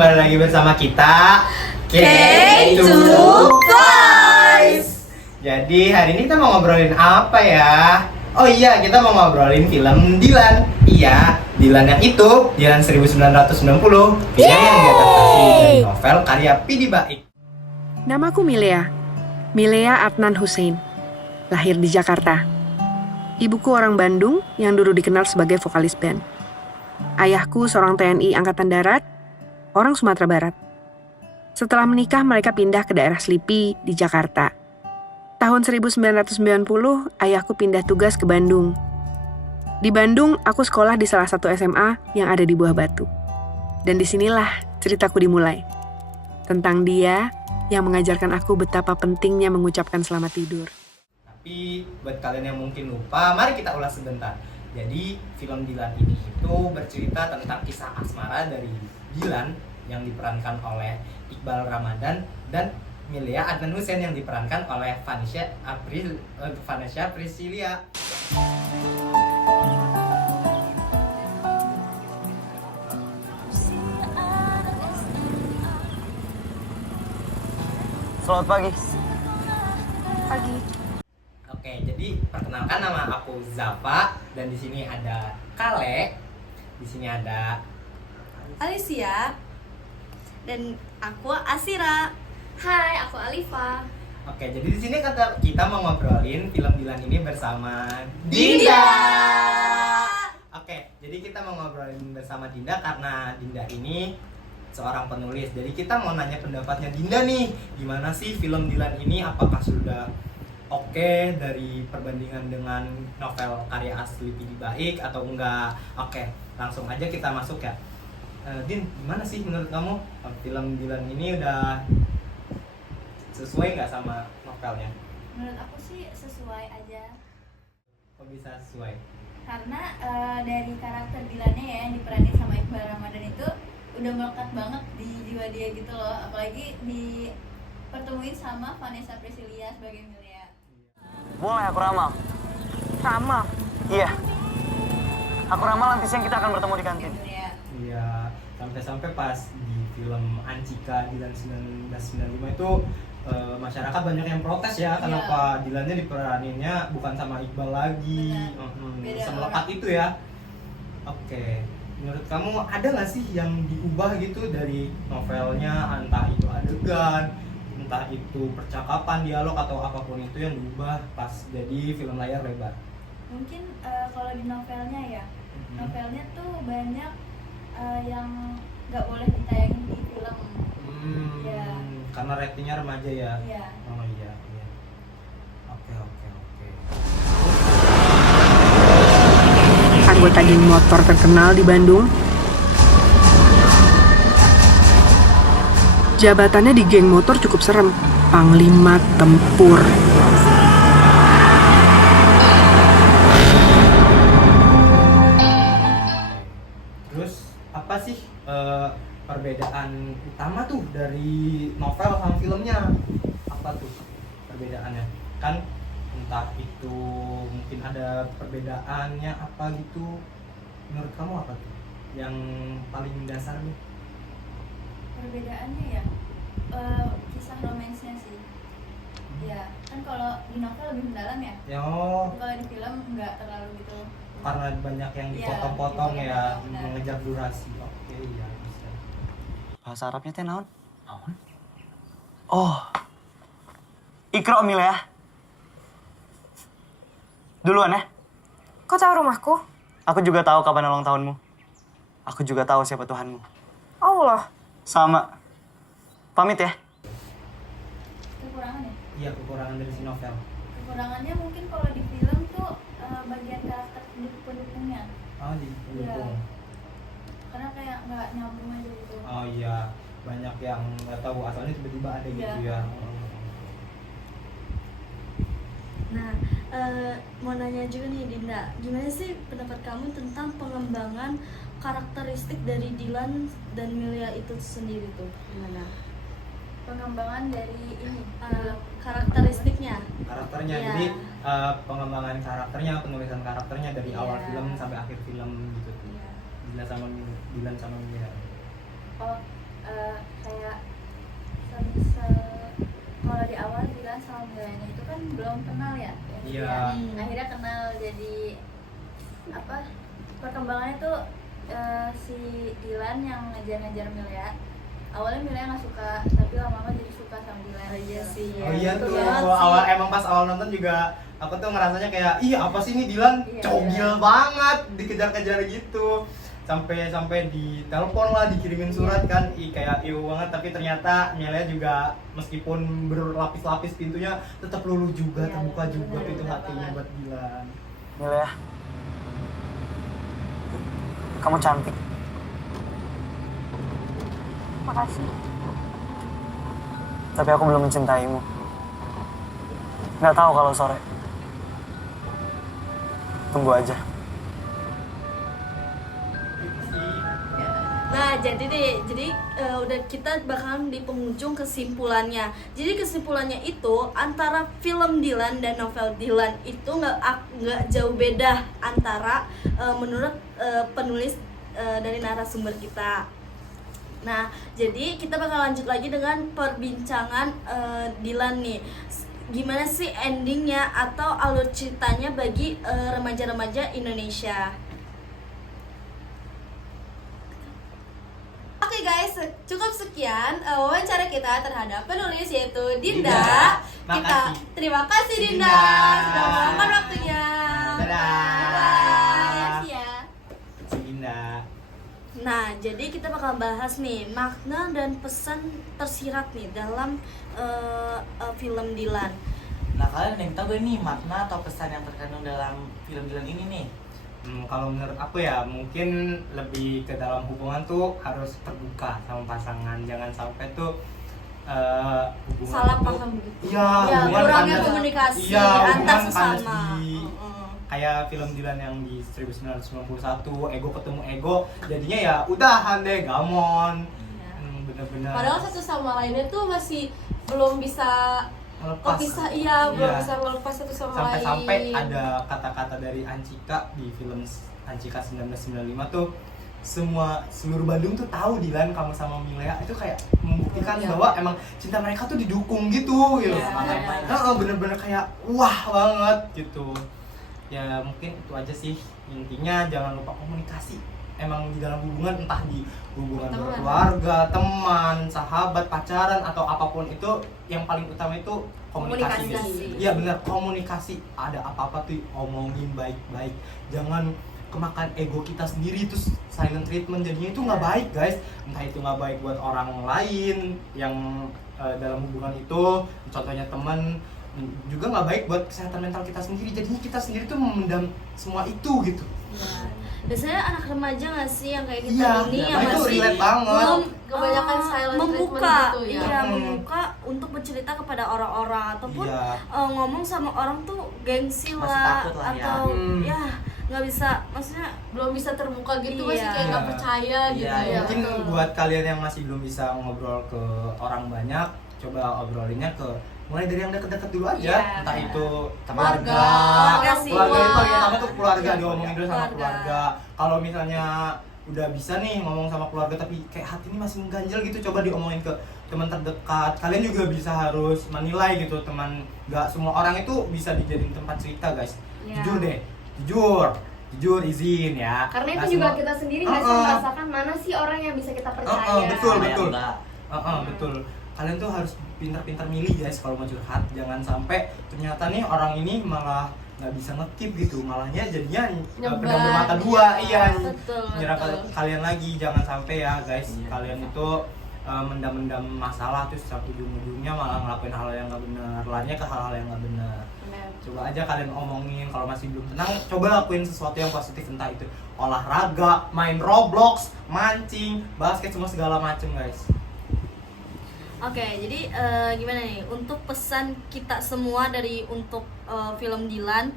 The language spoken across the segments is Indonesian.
kembali lagi bersama kita K2 Boys. Jadi hari ini kita mau ngobrolin apa ya? Oh iya, kita mau ngobrolin film Dilan. Iya, Dilan yang itu, Dilan 1990. Film yang diadaptasi dari novel karya Pidi Baiq. Namaku Milea Adnan Hussein. Lahir di Jakarta. Ibuku orang Bandung yang dulu dikenal sebagai vokalis band. Ayahku seorang TNI Angkatan Darat, orang Sumatera Barat. Setelah menikah, mereka pindah ke daerah Selipi di Jakarta. Tahun 1990, ayahku pindah tugas ke Bandung. Di Bandung, aku sekolah di salah satu SMA yang ada di Buah Batu. Dan disinilah ceritaku dimulai. Tentang dia yang mengajarkan aku betapa pentingnya mengucapkan selamat tidur. Tapi buat kalian yang mungkin lupa, mari kita ulas sebentar. Jadi film Dilan ini itu bercerita tentang kisah asmara dari Dilan yang diperankan oleh Iqbal Ramadan dan Milea Adnan Hussein yang diperankan oleh Vanessa Priscilia. Selamat pagi. Pagi. Oke, jadi perkenalkan, nama aku Zafa dan di sini ada Kale, di sini ada Alicia. Dan aku Asira. Hai, aku Alifa. Oke, jadi di sini kita mau ngobrolin film Dilan ini bersama Dinda. Oke, jadi kita mau ngobrolin bersama Dinda karena Dinda ini seorang penulis. Jadi kita mau nanya pendapatnya Dinda nih, gimana sih film Dilan ini? Apakah sudah oke dari perbandingan dengan novel karya asli Pidi Baiq atau enggak? Oke, langsung aja kita masuk ya. Din, gimana sih menurut kamu film Dilan ini udah sesuai nggak sama novelnya? Menurut aku sih sesuai aja. Kok bisa sesuai? Karena dari karakter Dilannya ya yang diperanin sama Iqbal Ramadan itu udah melekat banget di jiwa dia gitu loh. Apalagi dipertemuin sama Vanessa Priscilia sebagai Milea. Boleh aku ramal? Ramal. Iya. Aku ramal nanti siang kita akan bertemu di kantin. Milea. Iya, sampai-sampai pas di film Ancika Dilan 1995 itu masyarakat banyak yang protes ya, Iya. kenapa Dilannya diperaninnya bukan sama Iqbal lagi. Benar. Beda Semelekat itu ya. Oke, menurut kamu ada nggak sih yang diubah gitu dari novelnya, entah itu adegan, entah itu percakapan, dialog atau apapun itu yang diubah pas jadi film layar lebar? Mungkin kalau di novelnya ya, novelnya tuh banyak yang nggak boleh ditayangin di film. Iya. Karena ratingnya remaja ya. Iya. Oh iya. Oke. Anggota geng motor terkenal di Bandung. Jabatannya di geng motor cukup serem. Panglima Tempur. Terus apa sih perbedaan utama tuh dari novel sama filmnya? Apa tuh perbedaannya? Kan entah itu mungkin ada perbedaannya apa gitu. Menurut kamu apa tuh yang paling dasar nih? Perbedaannya ya kisah romansnya sih. Ya kan kalau di novel lebih mendalam ya. Oh, Kalau di film nggak terlalu gitu. karena banyak yang Iya, dipotong-potong ya, dipotong-potong, benar. mengejar durasi. Oke, iya bisa. Bahasa Arabnya teh naon? Naon? Oh. Ikra Mil ya. Duluan ya. Kau tahu rumahku? Aku juga tahu kapan ulang tahunmu. Aku juga tahu siapa Tuhanmu. Allah. Sama. Pamit ya. Kekurangan ya. Iya, kekurangan dari si novel. Kekurangannya mungkin kalau di film tuh bagian karakter pendukungnya. Oh, di pendukung. Karena kayak nggak nyambung aja gitu. Oh iya, banyak yang nggak tahu asalnya tiba-tiba ada gitu Iya. ya. Nah, mau nanya juga nih Dinda, gimana sih pendapat kamu tentang pengembangan karakteristik dari Dilan dan Milea itu sendiri tuh? Gimana? Pengembangan dari ini Karakteristiknya? Karakternya, Iya. jadi pengembangan karakternya, penulisan karakternya dari awal Iya. film sampai akhir film gitu tuh. Iya. Dilan sama Milea. Oh, kayak semisal kalau di awal Dilan sama Milenya itu kan belum kenal ya. Iya. Akhirnya kenal, jadi apa perkembangannya tuh si Dilan yang ngejar-ngejar Milea. Awalnya Milea nggak suka, tapi lama-lama jadi suka sama Dilan. Oh iya sih, ya. Oh iya Betul tuh, banget sih. awal emang pas awal nonton juga aku tuh ngerasanya kayak, ih apa sih ini Dilan Iya, cogil iya. banget, dikejar-kejar gitu. Sampai ditelepon lah, dikirimin surat kan, ih kayak iu banget. Tapi ternyata Milea juga meskipun berlapis-lapis pintunya tetap luluh juga, Iya, terbuka bener, juga pintu bener hatinya banget. buat Dilan. Milea, kamu cantik. Makasih. Tapi aku belum mencintaimu. Nggak tahu kalau sore. Tunggu aja. Itu sih. Nah, jadi udah kita bakalan di penghujung kesimpulannya. Jadi kesimpulannya itu antara film Dilan dan novel Dilan itu nggak jauh beda antara menurut penulis dari narasumber kita. Nah, jadi kita bakal lanjut lagi dengan perbincangan Dilan nih. Gimana sih endingnya atau alur ceritanya bagi remaja-remaja Indonesia? Oke guys, cukup sekian wawancara kita terhadap penulis yaitu Dinda. Dinda. Kita Makasih. terima kasih Dinda Dinda. sudah meluangkan waktunya. Dadah. Bye. Ya. Si Dinda. Nah, jadi kita bakal bahas nih makna dan pesan tersirat nih dalam film Dilan. Nah, kalian ada yang tahu gak nih makna atau pesan yang terkandung dalam film Dilan ini nih? Kalau menurut aku ya mungkin lebih ke dalam hubungan tuh harus terbuka sama pasangan, jangan sampai tuh hubungan Salah itu, paham gitu. iya, Ya, hubungan kurangnya kandas- komunikasi iya, antar hubungan kandas sesama. di- kayak film Dilan yang di 1991, ego ketemu ego, jadinya ya udahan deh, gamon. Bener-bener Padahal satu sama lainnya tuh masih belum bisa melepas. belum Iya. bisa melepas satu sama lain. Sampai ada kata-kata dari Anchika di film Anchika 1995 tuh, seluruh Bandung tuh tahu Dilan kamu sama Milea, itu kayak membuktikan Iya. bahwa emang cinta mereka tuh didukung gitu ya. Iya. Bener-bener kayak wah banget gitu. Ya mungkin itu aja sih intinya, jangan lupa komunikasi. Emang di dalam hubungan, entah di hubungan Teman. berkeluarga, teman, sahabat, pacaran atau apapun itu, yang paling utama itu komunikasi. Komunikasi. Iya benar, komunikasi. Ada apa-apa tuh omongin baik-baik. Jangan kemakan ego kita sendiri terus silent treatment, jadinya itu nggak baik guys. Entah itu nggak baik buat orang lain yang dalam hubungan itu, contohnya teman, juga nggak baik buat kesehatan mental kita sendiri. Jadinya kita sendiri tuh memendam semua itu gitu. Ya. Biasanya anak remaja nggak sih yang kayak kita Iya, ini yang itu masih relate banget. belum Kebanyakan silent membuka, treatment gitu ya. iya, Hmm. membuka untuk bercerita kepada orang-orang ataupun Iya. ngomong sama orang tuh gengsi Masih lah takut lah ya. atau ya nggak bisa, maksudnya Belum bisa terbuka gitu, masih Iya. kayak nggak percaya gitu Iya, ya. Mungkin buat kalian yang masih belum bisa ngobrol ke orang banyak, coba obrolinnya mulai dari yang deket-deket dulu aja. Iya. Entah itu Keluarga, keluarga sih. keluarga itu paling Tua. utama tuh keluarga, Iya, diomongin dulu sama keluarga. keluarga. Kalau misalnya udah bisa nih ngomong sama keluarga tapi kayak hati ini masih mengganjal gitu, coba diomongin ke teman terdekat. Kalian juga bisa harus menilai gitu, teman, nggak semua orang itu bisa dijadiin tempat cerita guys. Iya. Jujur deh, jujur izin ya. Karena Nggak itu juga semua- kita sendiri nggak sih merasakan mana sih orang yang bisa kita percaya. betul, Sama betul. yang enggak. Betul. Kalian tuh harus pintar-pintar milih guys kalau mau curhat. Jangan sampai ternyata nih orang ini malah nggak bisa nge-keep gitu, malahnya jadinya Nyebar. pedang bermata dua. Iya, betul, nyerang betul. kalian lagi. Jangan sampai ya guys, Iya. kalian itu mendam-mendam masalah terus ujung-ujungnya malah ngelakuin hal yang nggak benar, larinya ke hal-hal yang nggak benar. Benar. Coba aja kalian omongin, kalau masih belum tenang, coba lakuin sesuatu yang positif, entah itu olahraga, main Roblox, mancing, basket, semua segala macem guys. Oke, jadi gimana nih untuk pesan kita semua dari untuk film Dilan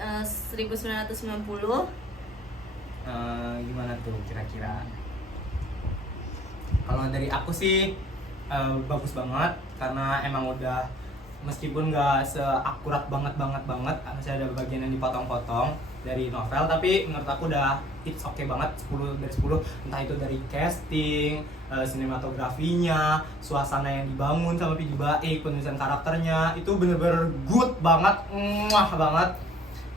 1990? Gimana tuh kira-kira? Kalau dari aku sih bagus banget, karena emang udah, meskipun nggak seakurat banget, masih ada bagian yang dipotong-potong, dari novel, tapi menurut aku udah it's okay banget, 10 dari 10. Entah itu dari casting, sinematografinya, suasana yang dibangun sama Pidi Baik, penulisan karakternya itu bener-bener good banget, muah banget,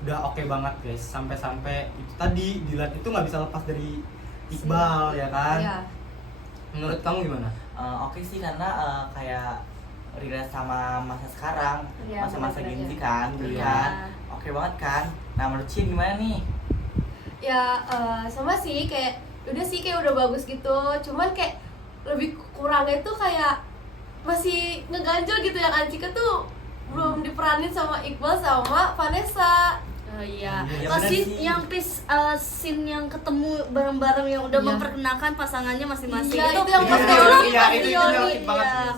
udah oke banget guys. Sampai-sampai itu tadi Dilan itu nggak bisa lepas dari Iqbal ya kan. Iya. Menurut kamu gimana? Oke sih, karena kayak relate sama masa sekarang, Iya, masa-masa benar-benar, Gen Z ya. kan, dulu Iya. kan. Oke banget kan. Nah, menurut Cin gimana nih? Ya sama sih, kayak udah bagus gitu, cuman kayak lebih kurangnya tuh kayak masih ngeganjel gitu ya kan. Cika tuh belum diperanin sama Iqbal sama Vanessa. Iya, Iya, pas bener scene sih. yang scene yang ketemu bareng-bareng yang udah Iya. memperkenalkan pasangannya masing-masing Iya, itu itu yang Iya, pas iya, orang iya, itu Yoni. nyelkit banget. Iya.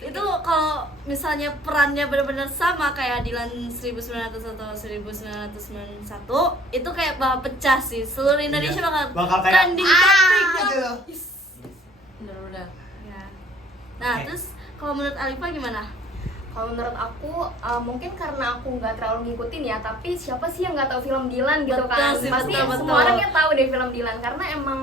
Itu kalau misalnya perannya benar-benar sama kayak Dilan 1901 1991 itu kayak bakal pecah sih, seluruh Indonesia Iya. bakal kayak trending topic gitu. Bener-bener. ya. Nah, Oke. terus kalau menurut Alifa gimana? Kalau menurut aku mungkin karena aku nggak terlalu ngikutin ya, tapi siapa sih yang nggak tahu film Dilan gitu Betul kan? sih, Pasti betul, semua betul. orang yang tahu deh film Dilan karena emang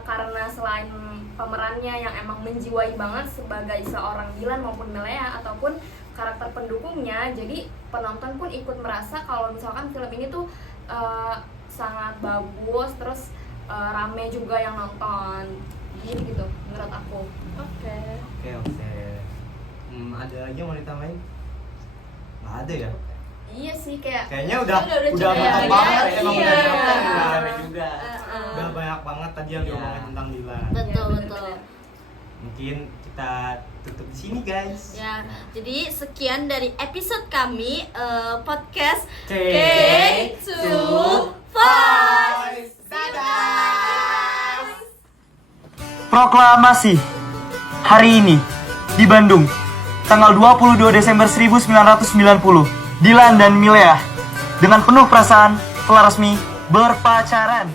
karena selain pemerannya yang emang menjiwai banget sebagai seorang Dilan maupun Milea ataupun karakter pendukungnya, jadi penonton pun ikut merasa kalau misalkan film ini tuh sangat bagus, terus rame juga yang nonton gitu menurut aku. Oke. Oke. Ada lagi yang mau ditambahin? Nggak ada ya? Iya sih, kayak Kayaknya udah cukup mantap ya. banget, Iya. emang Iya. udah capek, Rame juga. udah banyak banget tadi yang Iya. diomongin tentang Dilan. Betul, Iya, betul. Mungkin kita tutup di sini guys. Ya, jadi sekian dari episode kami podcast K2 Dadah. Proklamasi. Hari ini di Bandung, tanggal 22 Desember 1990, Dilan dan Milea dengan penuh perasaan telah resmi berpacaran.